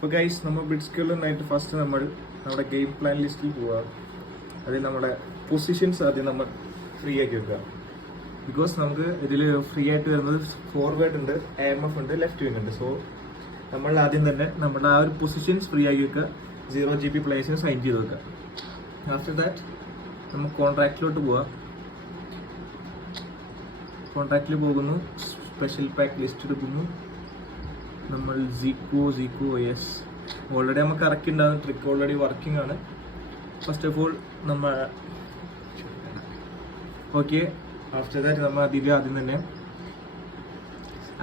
അപ്പോൾ ഗൈസ്, നമ്മൾ ബ്ലിറ്റ്സ്കേർലിനായിട്ട് ഫസ്റ്റ് നമ്മുടെ ഗെയിം പ്ലാൻ ലിസ്റ്റിൽ പോവുക. അതിൽ നമ്മുടെ പൊസിഷൻസ് ആദ്യം നമ്മൾ ഫ്രീ ആക്കി വെക്കുക. ബിക്കോസ് നമുക്ക് ഇതിൽ ഫ്രീ ആയിട്ട് വരുന്നത് ഫോർവേഡ് ഉണ്ട്, AMF ഉണ്ട്, ലെഫ്റ്റ് വിങ് ഉണ്ട്. സോ നമ്മൾ ആദ്യം തന്നെ നമ്മുടെ ആ ഒരു പൊസിഷൻസ് ഫ്രീ ആക്കി വെക്കുക. 0 GB പ്ലേയേഴ്സിന് സൈൻ ചെയ്ത് വെക്കുക. ആഫ്റ്റർ ദാറ്റ് നമ്മൾ കോൺട്രാക്റ്റിലോട്ട് പോവുക. കോൺട്രാക്റ്റിൽ പോകുന്നു, സ്പെഷ്യൽ പാക്ക് ലിസ്റ്റ് എടുക്കുന്നു. നമ്മൾ സീക്കോ യെസ്, ഓൾറെഡി നമുക്ക് ഇറക്കിയിട്ടുണ്ടാകുന്ന ട്രിക്ക് ഓൾറെഡി വർക്കിംഗ് ആണ്. ഫസ്റ്റ് ഓഫ് ഓൾ നമ്മൾ ഓക്കെ. ആഫ്റ്റർ ദാറ്റ് നമ്മൾ ആദ്യം തന്നെ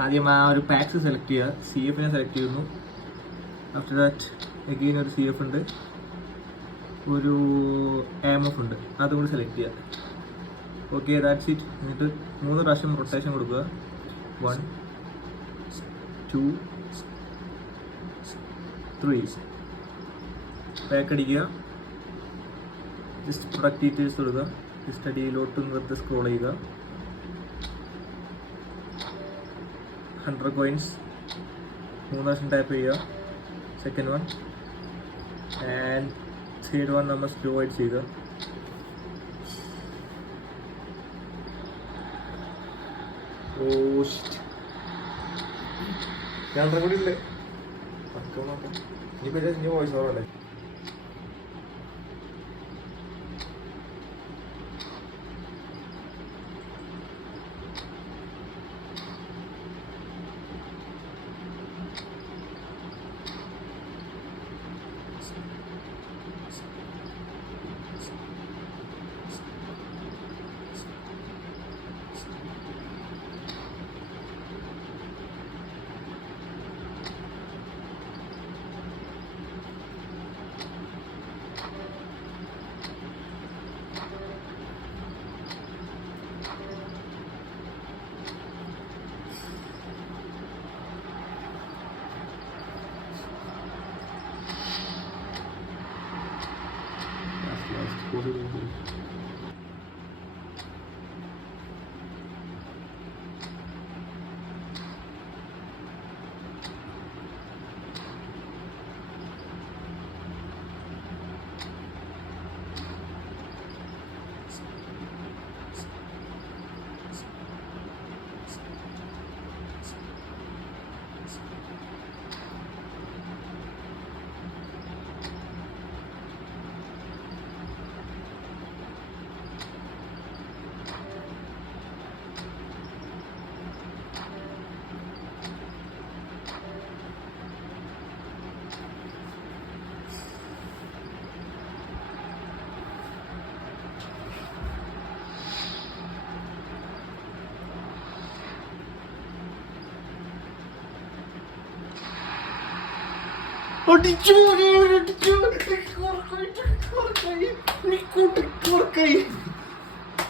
ആദ്യം ആ ഒരു പാക്സ് സെലക്ട് ചെയ്യുക. CF സെലക്ട് ചെയ്യുന്നു. ആഫ്റ്റർ ദാറ്റ് എഗെയിൻ ഒരു CF ഉണ്ട്, ഒരു AMF ഉണ്ട്, അതും കൂടി സെലക്ട് ചെയ്യുക. Okay, that's it. എന്നിട്ട് 3 പ്രാവശ്യം റൊട്ടേഷൻ കൊടുക്കുക. 1 2 3. പാക്ക് അടിക്കുക. ജസ്റ്റ് പ്രൊഡക്റ്റ് ഡീറ്റെയിൽസ് കൊടുക്കുക. ജസ്റ്റ് അടിയിലോട്ട് നിർത്തി സ്ക്രോൾ ചെയ്യുക. 100 കോയിൻസ് 3 പ്രാവശ്യം ടാപ്പ് ചെയ്യുക. Second one and third one നമ്മൾ സ്ലോ ആയിട്ട് ചെയ്യുക. ഓ ഷിറ്റ്, ഞാൻ കൂടി ഇല്ലേ നോക്കാം. ഇനി voice ഓവറല്ലേ?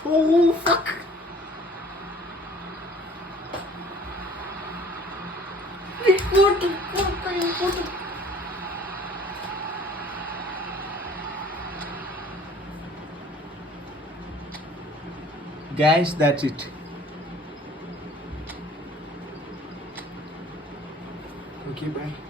Oh fuck! Guys, that's it. Okay, bye.